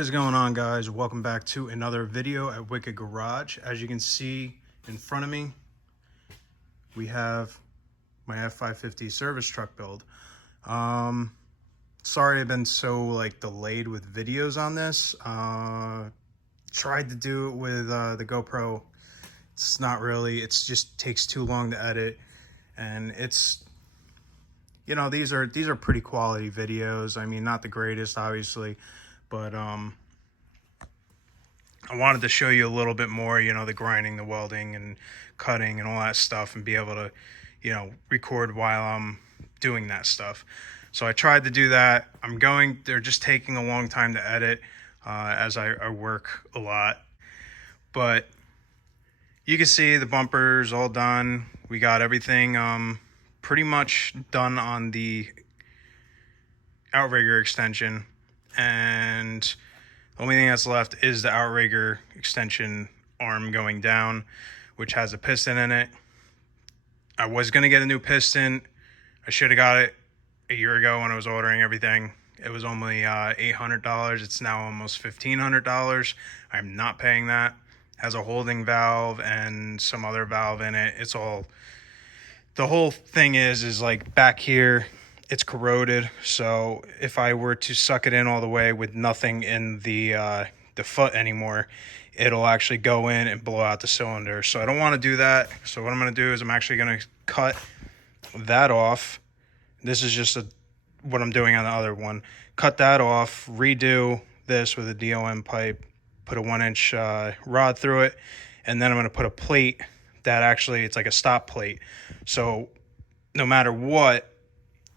What is going on, guys? Welcome back to another video at Wicked Garage. As you can see in front of me, we have my F550 service truck build. Sorry I've been so delayed with videos on this. Tried to do it with the GoPro. It's not really, it just takes too long to edit, and it's, you know, these are pretty quality videos. I mean, not the greatest, obviously, but I wanted to show you a little bit more, you know, the grinding, the welding and cutting and all that stuff, and be able to, you know, record while I'm doing that stuff. So I tried to do that. They're just taking a long time to edit as I work a lot. But you can see the bumpers all done. We got everything pretty much done on the outrigger extension, and the only thing that's left is the outrigger extension arm going down, which has a piston in it. I was going to get a new piston. I should have got it a year ago when I was ordering everything. It was only $800. It's now almost $1,500. I'm not paying that. It has a holding valve and some other valve in it. It's all, the whole thing is like back here, it's corroded. So if I were to suck it in all the way with nothing in the foot anymore, it'll actually go in and blow out the cylinder. So I don't want to do that. So what I'm going to do is I'm actually going to cut that off. This is just what I'm doing on the other one. Cut that off, redo this with a DOM pipe, put a 1-inch rod through it, and then I'm going to put a plate that actually, it's like a stop plate. So no matter what,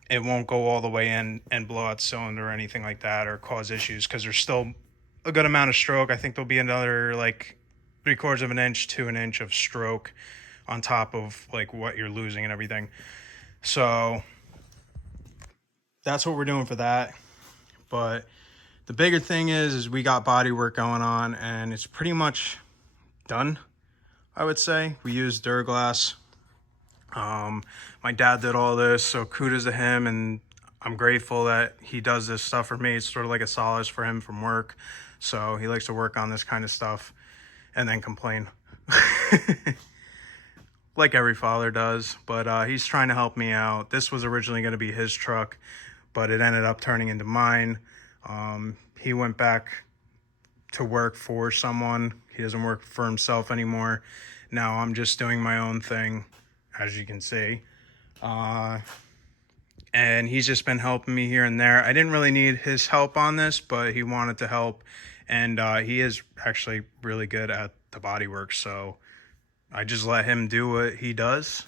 it won't go all the way in and blow out the cylinder or anything like that, or cause issues, because there's still a good amount of stroke. I think there'll be another like 3/4 of an inch to an inch of stroke on top of like what you're losing and everything. So that's what we're doing for that. But the bigger thing is we got body work going on, and it's pretty much done, I would say. We used Duraglass. My dad did all this, so kudos to him, and I'm grateful that he does this stuff for me. It's sort of like a solace for him from work. So he likes to work on this kind of stuff and then complain. Like every father does. But he's trying to help me out. This was originally going to be his truck, but it ended up turning into mine. He went back to work for someone. He doesn't work for himself anymore. Now I'm just doing my own thing, as you can see. And he's just been helping me here and there. I didn't really need his help on this, but he wanted to help. And he is actually really good at the body work. So I just let him do what he does,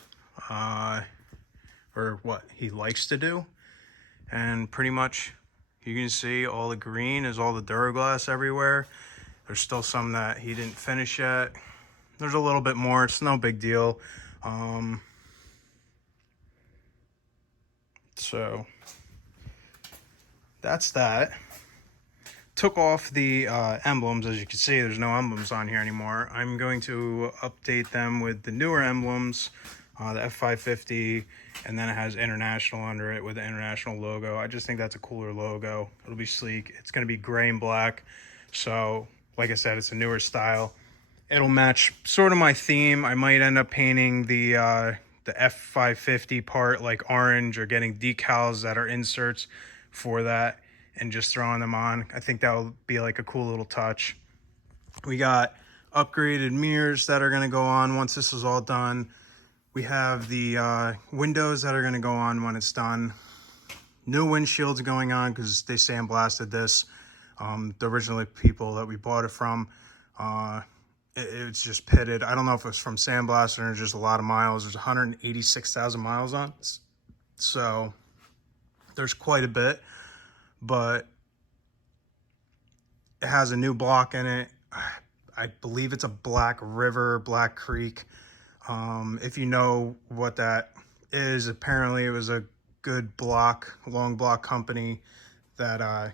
or what he likes to do. And pretty much you can see all the green is all the Duraglass everywhere. There's still some that he didn't finish yet. There's a little bit more. It's no big deal. So that's that. Took off the emblems. As you can see, there's no emblems on here anymore. I'm going to update them with the newer emblems, the F550, and then it has International under it with the International logo. I just think that's a cooler logo. It'll be sleek. It's going to be gray and black. So like I said, it's a newer style. It'll match sort of my theme. I might end up painting the F550 part like orange, or getting decals that are inserts for that and just throwing them on. I think that will be like a cool little touch. We got upgraded mirrors that are going to go on once this is all done. We have the windows that are going to go on when it's done. New windshields going on because they sandblasted this. The original people that we bought it from, it's just pitted. I don't know if it's from sandblasting or just a lot of miles. There's 186,000 miles on it. So there's quite a bit, but it has a new block in it. I believe it's a Black River, Black Creek. If you know what that is, apparently it was a good block, long block company that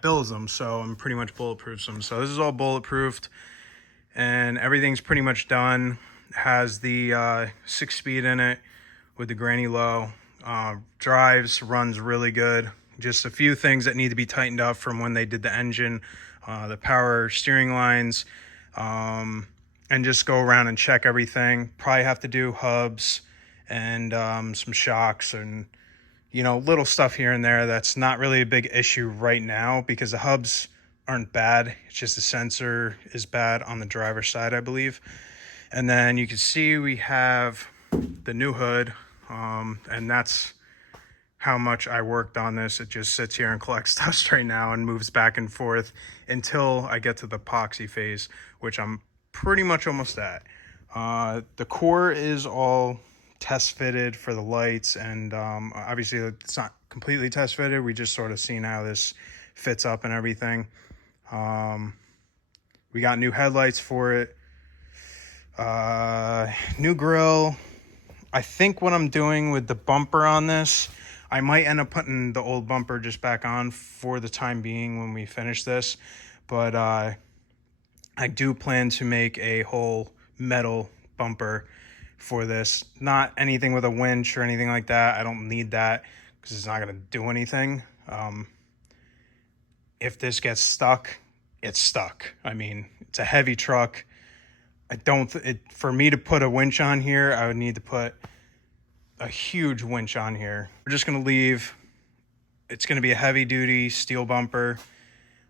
builds them. So I'm pretty much bulletproofed them. So this is all bulletproofed, and everything's pretty much done. It has the 6-speed in it with the granny low. Drives, runs really good. Just a few things that need to be tightened up from when they did the engine, the power steering lines, and just go around and check everything. Probably have to do hubs and some shocks and, little stuff here and there. That's not really a big issue right now because the hubs aren't bad. It's just the sensor is bad on the driver's side, I believe. And then you can see we have the new hood, and that's how much I worked on this. It just sits here and collects dust right now and moves back and forth until I get to the epoxy phase, which I'm pretty much almost at. The core is all test fitted for the lights, and obviously it's not completely test fitted. We just sort of seen how this fits up and everything. We got new headlights for it, new grill. I think what I'm doing with the bumper on this, I might end up putting the old bumper just back on for the time being when we finish this. But I do plan to make a whole metal bumper for this. Not anything with a winch or anything like that. I don't need that because it's not going to do anything. If this gets stuck, it's stuck. I mean, it's a heavy truck. For me to put a winch on here, I would need to put a huge winch on here. We're just going to leave. It's going to be a heavy duty steel bumper.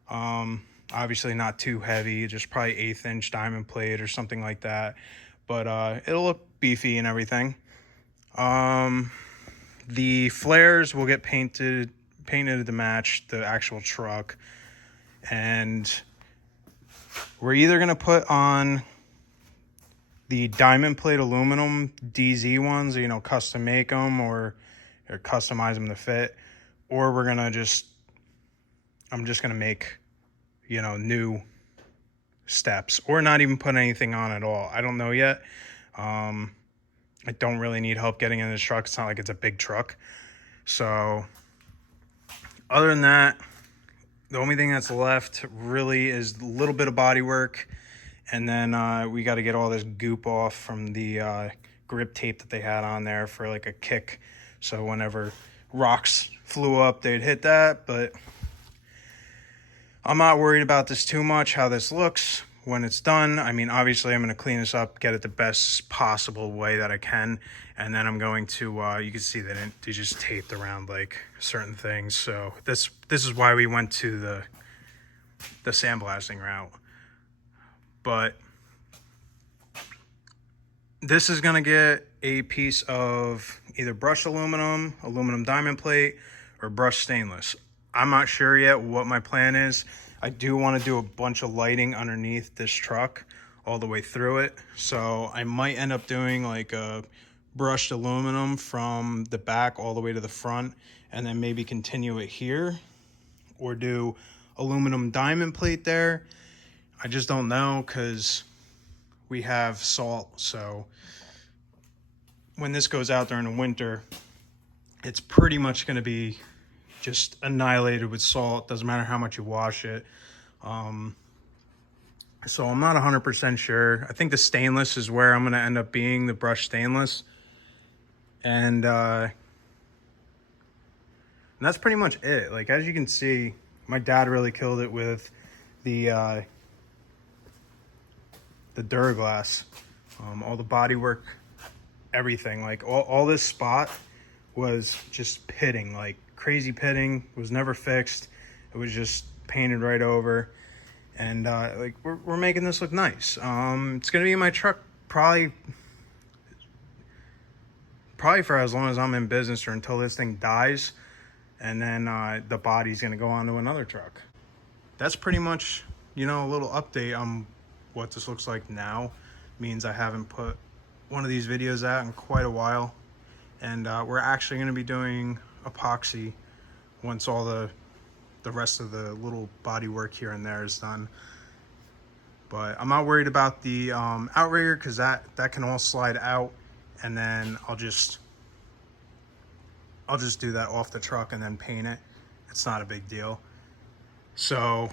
Obviously not too heavy, just probably 1/8 inch diamond plate or something like that. But it'll look beefy and everything. The flares will get painted to match the actual truck. And we're either going to put on the diamond plate aluminum DZ ones, custom make them or customize them to fit, or I'm just going to make, new steps, or not even put anything on at all. I don't know yet. I don't really need help getting in this truck. It's not like it's a big truck. So other than that, the only thing that's left really is a little bit of body work. And then we got to get all this goop off from the grip tape that they had on there for like a kick. So whenever rocks flew up, they'd hit that. But I'm not worried about this too much, how this looks when it's done. I mean, obviously I'm going to clean this up, get it the best possible way that I can. And then I'm going to, you can see that they just taped around like certain things. So this is why we went to the sandblasting route. But this is going to get a piece of either brushed aluminum diamond plate, or brushed stainless. I'm not sure yet what my plan is. I do want to do a bunch of lighting underneath this truck all the way through it. So I might end up doing like a brushed aluminum from the back all the way to the front, and then maybe continue it here, or do aluminum diamond plate there. I just don't know because we have salt. So when this goes out during the winter, it's pretty much going to be just annihilated with salt. Doesn't matter how much you wash it. So I'm not 100% sure. I think the stainless is where I'm going to end up being, the brushed stainless. And that's pretty much it. Like, as you can see, my dad really killed it with the Duraglass, all the body work, everything. Like all this spot was just pitting, like crazy pitting. Was never fixed. It was just painted right over, and like we're making this look nice. It's gonna be in my truck probably for as long as I'm in business, or until this thing dies, and then the body's gonna go onto another truck. That's pretty much, a little update on what this looks like now. Means I haven't put one of these videos out in quite a while, and we're actually going to be doing epoxy once all the rest of the little body work here and there is done. But I'm not worried about the outrigger, because that can all slide out, and then I'll just do that off the truck and then paint it. It's not a big deal. So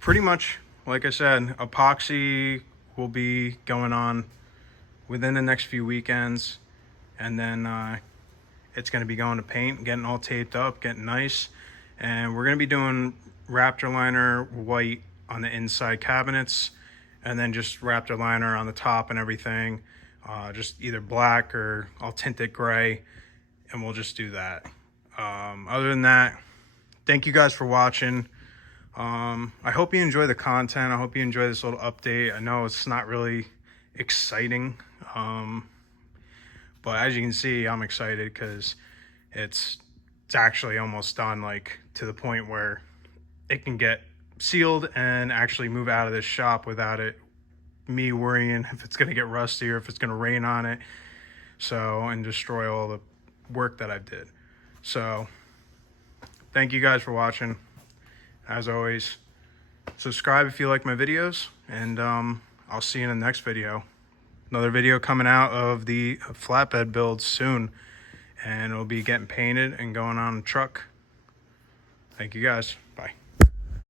pretty much, like I said, epoxy will be going on within the next few weekends, and then It's going to be going to paint, getting all taped up, getting nice. And we're going to be doing Raptor liner white on the inside cabinets, and then just Raptor liner on the top and everything. Just either black or I'll tint it gray, and we'll just do that. Other than that, thank you guys for watching. I hope you enjoy the content. I hope you enjoy this little update. I know it's not really exciting, but as you can see, I'm excited because it's actually almost done, like to the point where it can get sealed and actually move out of this shop without me worrying if it's going to get rusty or if it's going to rain on it, and destroy all the work that I did. So thank you guys for watching. As always, subscribe if you like my videos, and I'll see you in the next video. Another video coming out of the flatbed build soon, and it'll be getting painted and going on a truck. Thank you guys. Bye.